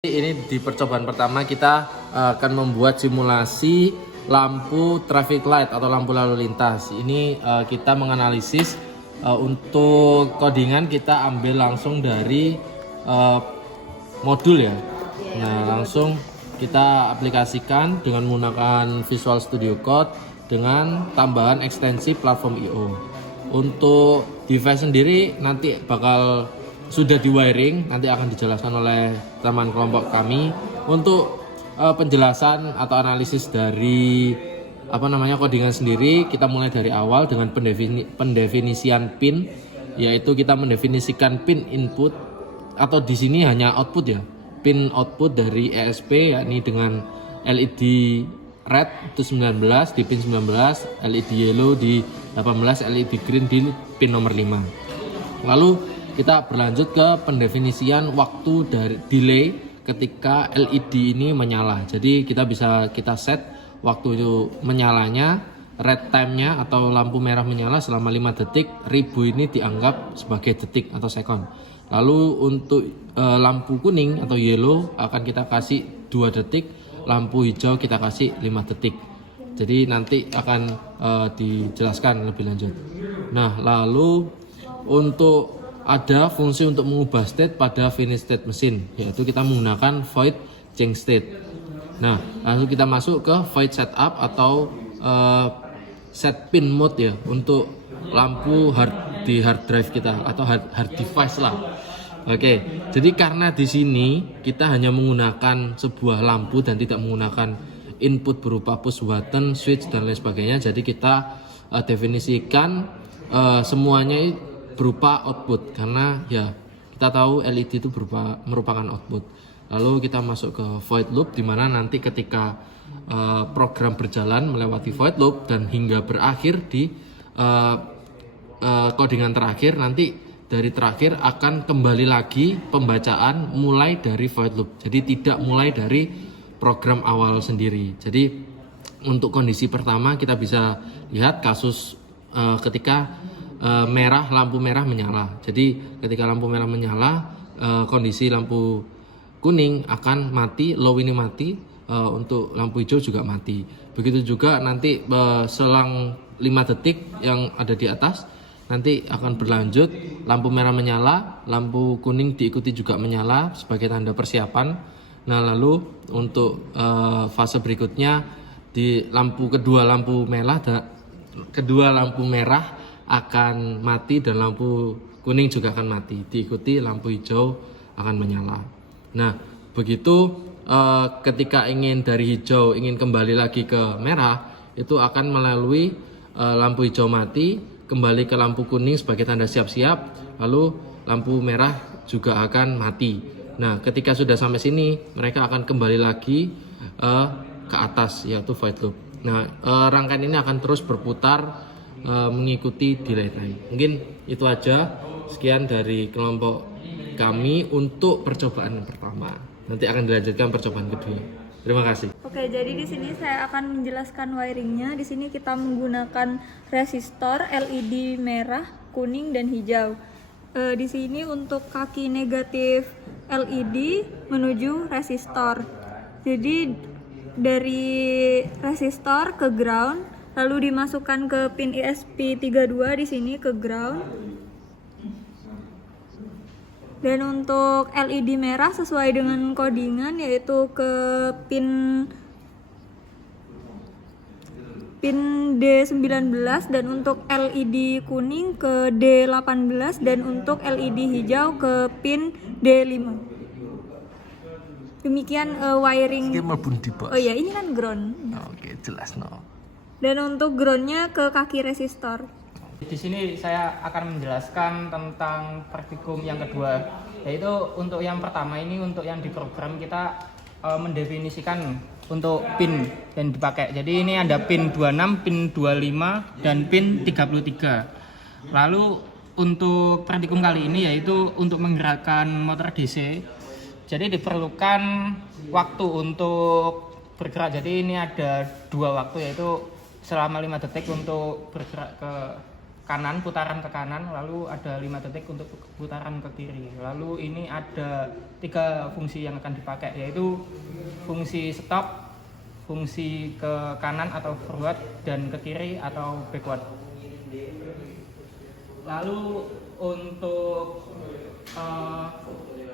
Ini di percobaan pertama kita akan membuat simulasi lampu traffic light atau lampu lalu lintas. Ini kita menganalisis untuk codingan kita ambil langsung dari modul ya. Nah, langsung kita aplikasikan dengan menggunakan Visual Studio Code dengan tambahan ekstensi platform I/O. Untuk device sendiri nanti bakal sudah di wiring, nanti akan dijelaskan oleh teman kelompok kami. Untuk penjelasan atau analisis dari codingan sendiri, kita mulai dari awal dengan pendefinisian pin, yaitu kita mendefinisikan pin input atau di sini hanya output ya, pin output dari ESP, yakni dengan LED red itu 19 di pin 19, LED yellow di 18, LED green di pin nomor 5. Lalu kita berlanjut ke pendefinisian waktu dari delay ketika LED ini menyala. Jadi kita set waktu itu menyalanya, red time-nya atau lampu merah menyala selama 5 detik, 1000 ini dianggap sebagai detik atau second. Lalu untuk lampu kuning atau yellow akan kita kasih 2 detik, lampu hijau kita kasih 5 detik. Jadi nanti akan dijelaskan lebih lanjut. Nah, lalu untuk ada fungsi untuk mengubah state pada finish state mesin, yaitu kita menggunakan void change state. Nah, lalu kita masuk ke void setup atau set pin mode ya, untuk lampu di hard drive kita atau hard device lah. Oke, jadi karena di sini kita hanya menggunakan sebuah lampu dan tidak menggunakan input berupa push button, switch dan lain sebagainya, jadi kita definisikan semuanya berupa output, karena ya kita tahu LED itu merupakan output. Lalu kita masuk ke void loop, dimana nanti ketika program berjalan melewati void loop dan hingga berakhir di codingan terakhir, nanti dari terakhir akan kembali lagi pembacaan mulai dari void loop. Jadi tidak mulai dari program awal sendiri. Jadi untuk kondisi pertama kita bisa lihat kasus ketika lampu merah menyala. Jadi ketika lampu merah menyala, kondisi lampu kuning akan mati, low ini mati, untuk lampu hijau juga mati. Begitu juga nanti selang 5 detik yang ada di atas, nanti akan berlanjut, lampu merah menyala, lampu kuning diikuti juga menyala sebagai tanda persiapan. Nah, lalu untuk fase berikutnya di kedua lampu merah akan mati dan lampu kuning juga akan mati, diikuti lampu hijau akan menyala. Nah, begitu ketika ingin dari hijau ingin kembali lagi ke merah, itu akan melalui lampu hijau mati, kembali ke lampu kuning sebagai tanda siap-siap, lalu lampu merah juga akan mati. Nah, ketika sudah sampai sini, mereka akan kembali lagi ke atas, yaitu void loop. Nah, rangkaian ini akan terus berputar mengikuti delay time. Mungkin itu aja, sekian dari kelompok kami untuk percobaan yang pertama. Nanti akan dilanjutkan percobaan kedua. Terima kasih. Oke, jadi di sini saya akan menjelaskan wiringnya. Di sini kita menggunakan resistor LED merah, kuning dan hijau. Di sini untuk kaki negatif LED menuju resistor. Jadi dari resistor ke ground, lalu dimasukkan ke pin ESP32 di sini ke ground. Dan untuk LED merah sesuai dengan codingan, yaitu ke pin D19, dan untuk LED kuning ke D18, dan untuk LED hijau ke pin D5. Demikian wiring. Oh iya, ini kan ground. Oke, jelas no. Dan untuk groundnya ke kaki resistor. Di sini saya akan menjelaskan tentang praktikum yang kedua, yaitu untuk yang pertama ini, untuk yang di program kita mendefinisikan untuk pin yang dipakai. Jadi ini ada pin 26, pin 25, dan pin 33. Lalu untuk praktikum kali ini yaitu untuk menggerakkan motor DC. Jadi diperlukan waktu untuk bergerak. Jadi ini ada 2 waktu, yaitu selama 5 detik untuk bergerak ke kanan, putaran ke kanan, lalu ada 5 detik untuk putaran ke kiri. Lalu ini ada 3 fungsi yang akan dipakai, yaitu fungsi stop, fungsi ke kanan atau forward, dan ke kiri atau backward. Lalu untuk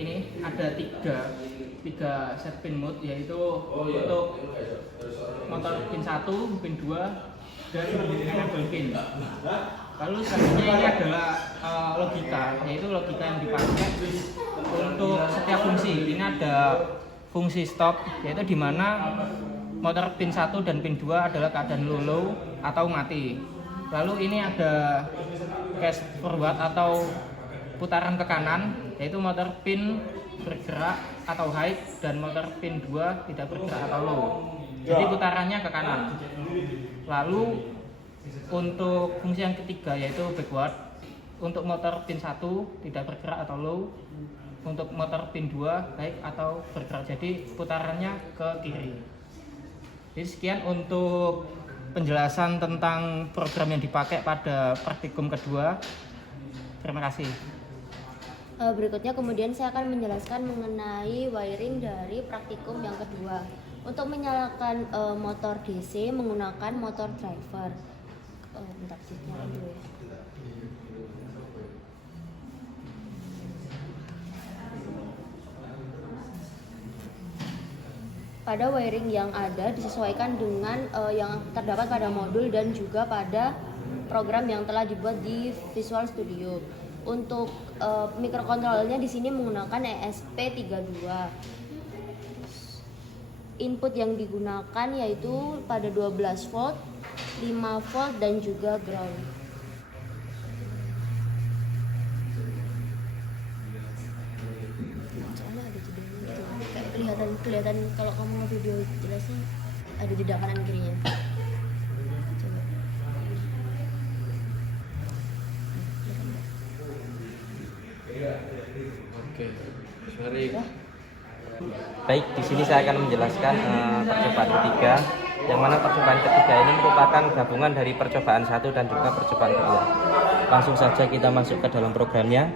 ini ada tiga set pin mode, yaitu untuk motor pin 1, pin 2, dan enable pin. Lalu selanjutnya ini adalah logika, yaitu logika yang dipakai untuk setiap fungsi. Ini ada fungsi stop, yaitu di mana motor pin 1 dan pin 2 adalah keadaan low atau mati. Lalu ini ada cast forward atau putaran ke kanan, yaitu motor pin bergerak atau high dan motor pin 2 tidak bergerak atau low. Jadi putarannya ke kanan. Lalu untuk fungsi yang ketiga yaitu backward, untuk motor pin 1 tidak bergerak atau low, untuk motor pin 2 high atau bergerak. Jadi putarannya ke kiri. Jadi sekian untuk penjelasan tentang program yang dipakai pada praktikum kedua. Terima kasih. Berikutnya kemudian saya akan menjelaskan mengenai wiring dari praktikum yang kedua. Untuk menyalakan motor DC menggunakan motor driver. Bentar sih, nyalain dulu ya. Pada wiring yang ada disesuaikan dengan yang terdapat pada modul dan juga pada program yang telah dibuat di Visual Studio. Untuk microcontrollernya di sini menggunakan ESP32. Input yang digunakan yaitu pada 12 volt, 5 volt dan juga ground. Soalnya ada jedanya gitu. Kayak kelihatan kalau kamu video jelasnya ada jeda kanan kirinya. Coba. Oke, mari. Baik, di sini saya akan menjelaskan percobaan ketiga, yang mana percobaan ketiga ini merupakan gabungan dari percobaan 1 dan juga percobaan kedua. Langsung saja kita masuk ke dalam programnya.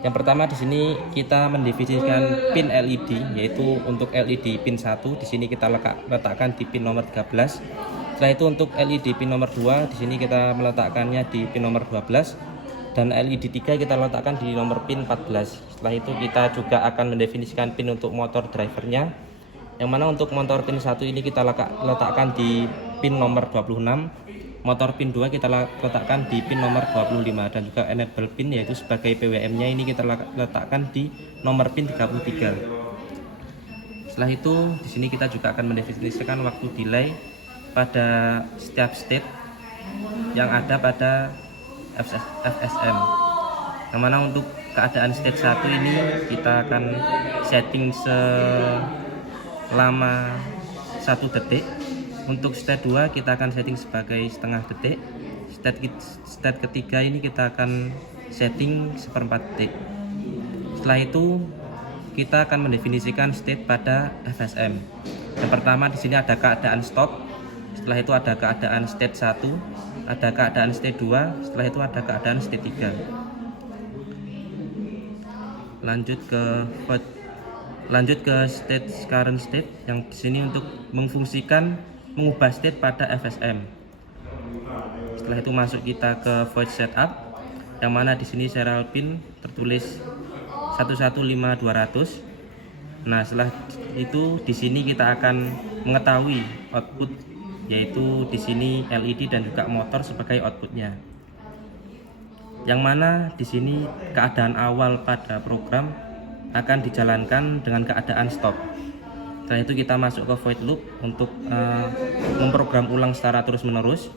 Yang pertama di sini kita mendefinisikan pin LED, yaitu untuk LED pin 1 di sini kita letakkan di pin nomor 13. Setelah itu untuk LED pin nomor 2 di sini kita meletakkannya di pin nomor 12. Dan LED 3 kita letakkan di nomor pin 14. Setelah itu kita juga akan mendefinisikan pin untuk motor drivernya, yang mana untuk motor pin 1 ini kita letakkan di pin nomor 26, motor pin 2 kita letakkan di pin nomor 25, dan juga enable pin yaitu sebagai PWM nya ini kita letakkan di nomor pin 33. Setelah itu di sini kita juga akan mendefinisikan waktu delay pada setiap state yang ada pada FSM, yang mana untuk keadaan state 1 ini kita akan setting selama 1 detik. Untuk state 2 kita akan setting sebagai setengah detik. State ketiga ini kita akan setting seperempat detik. Setelah itu kita akan mendefinisikan state pada FSM. Yang pertama di sini ada keadaan stop. Setelah itu ada keadaan state 1, ada keadaan state 2, setelah itu ada keadaan state 3. Lanjut ke state current state, yang di sini untuk mengubah state pada FSM. Setelah itu masuk kita ke void setup, yang mana di sini serial pin tertulis 115200. Nah, setelah itu di sini kita akan mengetahui output, yaitu di sini LED dan juga motor sebagai outputnya. Yang mana di sini keadaan awal pada program akan dijalankan dengan keadaan stop. Setelah itu kita masuk ke void loop untuk memprogram ulang secara terus-menerus.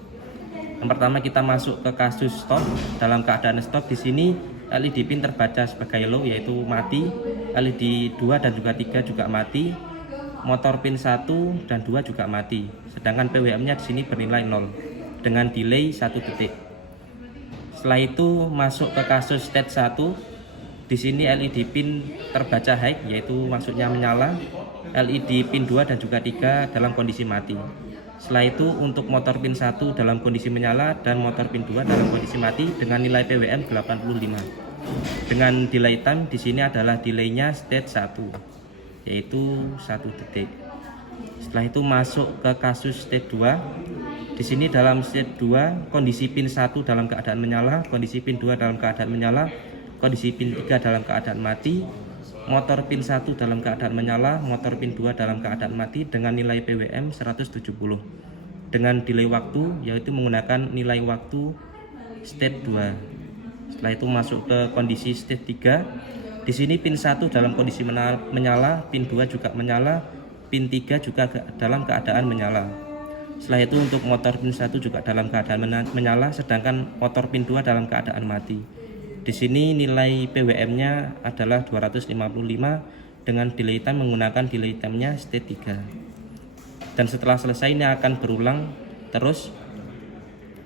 Yang pertama kita masuk ke kasus stop. Dalam keadaan stop di sini LED pin terbaca sebagai low yaitu mati, LED 2 dan juga 3 juga mati, motor pin 1 dan 2 juga mati. Sedangkan PWM-nya di sini bernilai 0 dengan delay 1 detik. Setelah itu masuk ke kasus state 1. Di sini LED pin terbaca high yaitu maksudnya menyala, LED pin 2 dan juga 3 dalam kondisi mati. Setelah itu untuk motor pin 1 dalam kondisi menyala dan motor pin 2 dalam kondisi mati dengan nilai PWM 85. Dengan delay time di sini adalah delaynya state 1 yaitu 1 detik. Setelah itu masuk ke kasus state 2. Di sini dalam state 2 kondisi pin 1 dalam keadaan menyala, kondisi pin 2 dalam keadaan menyala, kondisi pin 3 dalam keadaan mati, motor pin 1 dalam keadaan menyala, motor pin 2 dalam keadaan mati dengan nilai PWM 170. Dengan delay waktu yaitu menggunakan nilai waktu state 2. Setelah itu masuk ke kondisi state 3. Di sini pin 1 dalam kondisi menyala, pin 2 juga menyala, pin 3 juga dalam keadaan menyala. Setelah itu untuk motor pin 1 juga dalam keadaan menyala, sedangkan motor pin 2 dalam keadaan mati. Di sini nilai PWM-nya adalah 255 dengan delay time menggunakan delay time-nya state 3. Dan setelah selesai ini akan berulang terus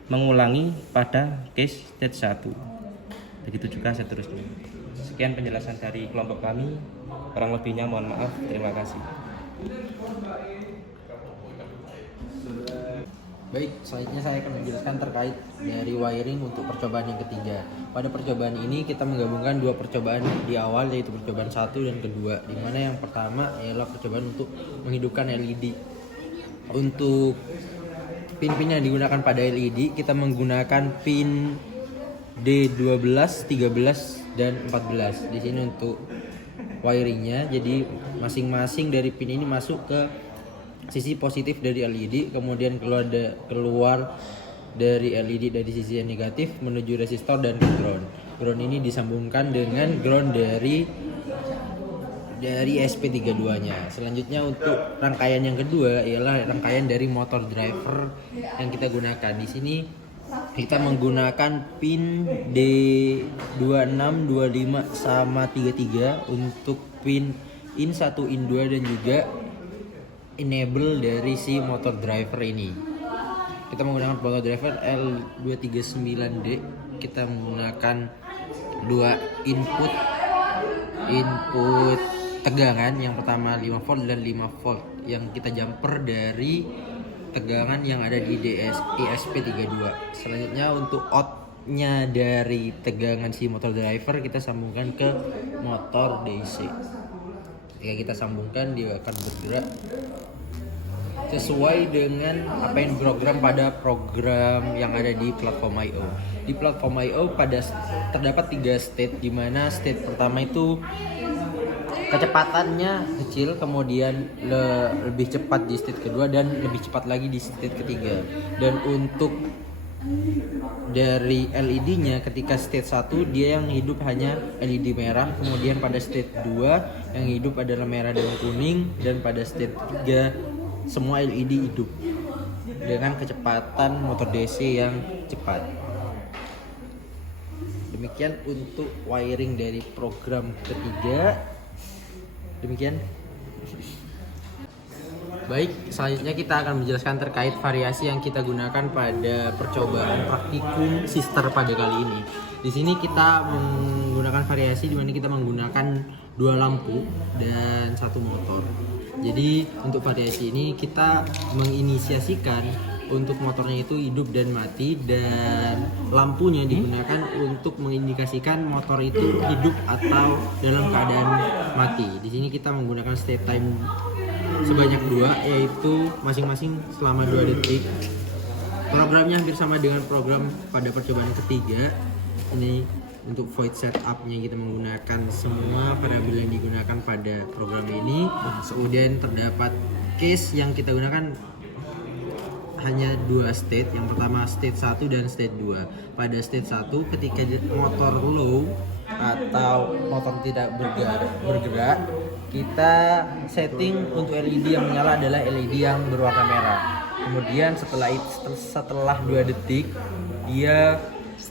mengulangi pada case state 1. Begitu juga seterusnya. Sekian penjelasan dari kelompok kami. Kurang lebihnya mohon maaf. Terima kasih. Baik, selanjutnya saya akan menjelaskan terkait dari wiring untuk percobaan yang ketiga. Pada percobaan ini kita menggabungkan dua percobaan di awal, yaitu percobaan 1 dan kedua, di mana yang pertama ialah percobaan untuk menghidupkan LED. Untuk pin-pin yang digunakan pada LED, kita menggunakan pin D12, 13, dan 14. Di sini untuk wiringnya, jadi masing-masing dari pin ini masuk ke sisi positif dari LED, kemudian keluar dari LED dari sisi yang negatif menuju resistor dan ke ground. Ground ini disambungkan dengan ground dari SP32-nya. Selanjutnya untuk rangkaian yang kedua ialah rangkaian dari motor driver yang kita gunakan. Di sini kita menggunakan pin D26, 25 sama 33 untuk pin in 1, in 2 dan juga enable dari si motor driver ini. Kita menggunakan motor driver L239D. Kita menggunakan dua input tegangan, yang pertama 5 volt dan 5 volt yang kita jumper dari tegangan yang ada di ESP32. Selanjutnya untuk outnya dari tegangan si motor driver kita sambungkan ke motor DC. Ketika kita sambungkan, dia akan bergerak sesuai dengan apa yang diprogram pada program yang ada di platform I/O. Di platform I/O terdapat 3 state, di mana state pertama itu kecepatannya kecil, kemudian lebih cepat di state kedua dan lebih cepat lagi di state ketiga. Dan untuk dari LED-nya ketika state 1 dia yang hidup hanya LED merah, kemudian pada state 2 yang hidup adalah merah dan kuning, dan pada state 3 semua LED hidup dengan kecepatan motor DC yang cepat. Demikian untuk wiring dari program ketiga. Demikian. Baik, selanjutnya kita akan menjelaskan terkait variasi yang kita gunakan pada percobaan praktikum sister pada kali ini. Di sini kita menggunakan variasi di mana kita menggunakan 2 lampu dan 1 motor. Jadi untuk variasi ini kita menginisiasikan untuk motornya itu hidup dan mati, dan lampunya digunakan untuk mengindikasikan motor itu hidup atau dalam keadaan mati. Di sini kita menggunakan state time sebanyak 2, yaitu masing-masing selama 2 detik. Programnya hampir sama dengan program pada percobaan ketiga. Ini untuk void setupnya kita menggunakan semua variabel yang digunakan pada program ini. Kemudian terdapat case yang kita gunakan hanya 2 state. Yang pertama state 1 dan state 2. Pada state 1 ketika motor low atau motor tidak bergerak, kita setting untuk LED yang menyala adalah LED yang berwarna merah. Kemudian setelah 2 detik dia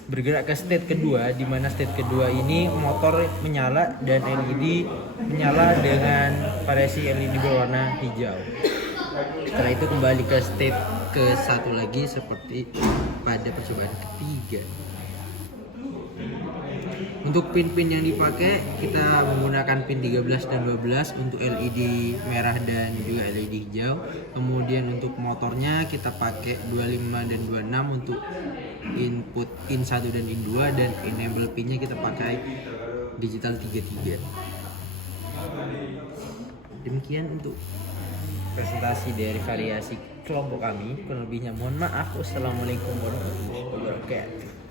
bergerak ke state kedua, di mana state kedua ini motor menyala dan LED menyala dengan variasi LED berwarna hijau. Setelah itu kembali ke state ke-1 lagi seperti pada percobaan ketiga. Untuk pin-pin yang dipakai kita menggunakan pin 13 dan 12 untuk LED merah dan juga LED hijau. Kemudian untuk motornya kita pakai 25 dan 26 untuk input in 1 dan in 2, dan enable pinnya kita pakai digital 33. Demikian untuk presentasi dari variasi kelompok kami. Kurang lebihnya mohon maaf. Wassalamualaikum warahmatullahi wabarakatuh.